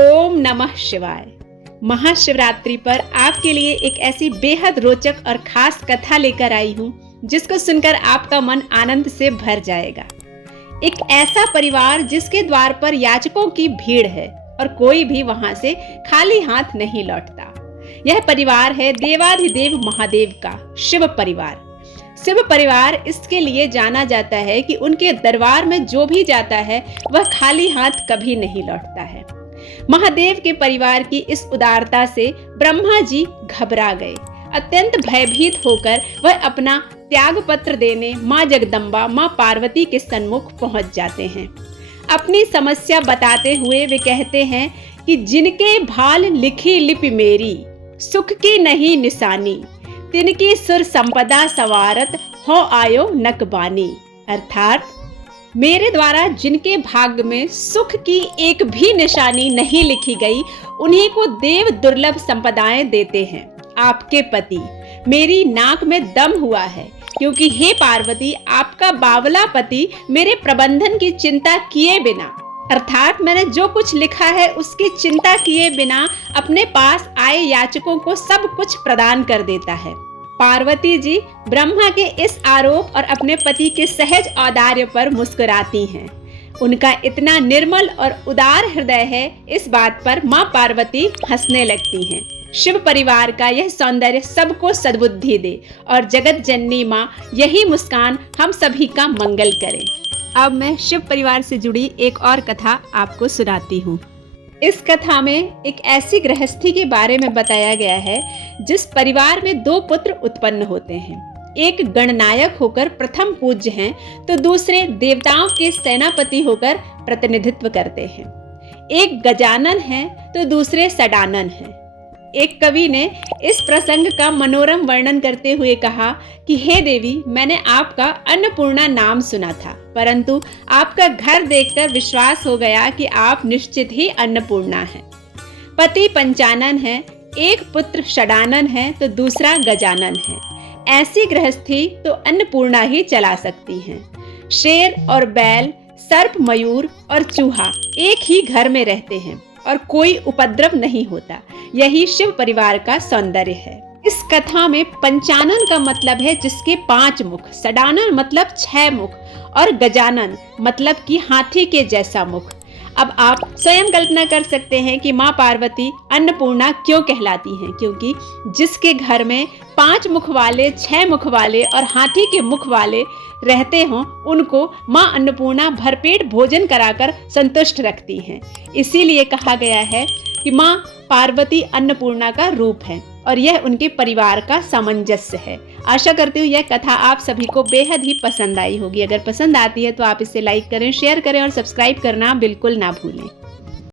ओम नमः शिवाय। महाशिवरात्रि पर आपके लिए एक ऐसी बेहद रोचक और खास कथा लेकर आई हूँ जिसको सुनकर आपका मन आनंद से भर जाएगा। एक ऐसा परिवार जिसके द्वार पर याचकों की भीड़ है और कोई भी वहां से खाली हाथ नहीं लौटता। यह परिवार है देवाधिदेव महादेव का शिव परिवार। शिव परिवार इसके लिए जाना जाता है कि उनके दरबार में जो भी जाता है वह खाली हाथ कभी नहीं लौटता है। महादेव के परिवार की इस उदारता से ब्रह्मा जी घबरा गए। अत्यंत भयभीत होकर वह अपना त्याग पत्र देने माँ जगदम्बा माँ पार्वती के सन्मुख पहुंच जाते हैं। अपनी समस्या बताते हुए वे कहते हैं कि जिनके भाल लिखी लिपि मेरी, सुख की नहीं निशानी, तिनकी सुर संपदा सवारत हो आयो नकबानी। अर्थात मेरे द्वारा जिनके भाग्य में सुख की एक भी निशानी नहीं लिखी गई, उन्हीं को देव दुर्लभ संपदाएं देते हैं। आपके पति मेरी नाक में दम हुआ है, क्योंकि हे पार्वती, आपका बावला पति मेरे प्रबंधन की चिंता किए बिना, अर्थात मैंने जो कुछ लिखा है उसकी चिंता किए बिना अपने पास आए याचकों को सब कुछ प्रदान कर देता है। पार्वती जी ब्रह्मा के इस आरोप और अपने पति के सहज औदार्य पर मुस्कुराती हैं। उनका इतना निर्मल और उदार हृदय है, इस बात पर माँ पार्वती हंसने लगती हैं। शिव परिवार का यह सौंदर्य सबको सद्बुद्धि दे और जगत जननी माँ यही मुस्कान हम सभी का मंगल करे। अब मैं शिव परिवार से जुड़ी एक और कथा आपको सुनाती हूँ। इस कथा में एक ऐसी गृहस्थी के बारे में बताया गया है जिस परिवार में दो पुत्र उत्पन्न होते हैं। एक गणनायक होकर प्रथम पूज्य हैं तो दूसरे देवताओं के सेनापति होकर प्रतिनिधित्व करते हैं। एक गजानन है तो दूसरे सडानन हैं। एक कवि ने इस प्रसंग का मनोरम वर्णन करते हुए कहा कि हे देवी, मैंने आपका अन्नपूर्णा नाम सुना था, परंतु आपका घर देखकर विश्वास हो गया कि आप निश्चित ही अन्नपूर्णा हैं। पति पंचानन है, एक पुत्र षडानन है तो दूसरा गजानन है। ऐसी गृहस्थी तो अन्नपूर्णा ही चला सकती हैं। शेर और बैल, सर्प, मयूर और चूहा एक ही घर में रहते हैं और कोई उपद्रव नहीं होता। यही शिव परिवार का सौंदर्य है। इस कथा में पंचानन का मतलब है जिसके 5 मुख, सडानन मतलब 6 मुख और गजानन मतलब कि हाथी के जैसा मुख। अब आप स्वयं कल्पना कर सकते हैं कि माँ पार्वती अन्नपूर्णा क्यों कहलाती हैं, क्योंकि जिसके घर में 5 मुख वाले, 6 मुख वाले और हाथी के मुख वाले रहते हों, उनको माँ अन्नपूर्णा भरपेट भोजन कराकर संतुष्ट रखती हैं। इसीलिए कहा गया है कि माँ पार्वती अन्नपूर्णा का रूप है और यह उनके परिवार का सामंजस्य है। आशा करती हूँ यह कथा आप सभी को बेहद ही पसंद आई होगी। अगर पसंद आती है तो आप इसे लाइक करें, शेयर करें और सब्सक्राइब करना बिल्कुल ना भूलें।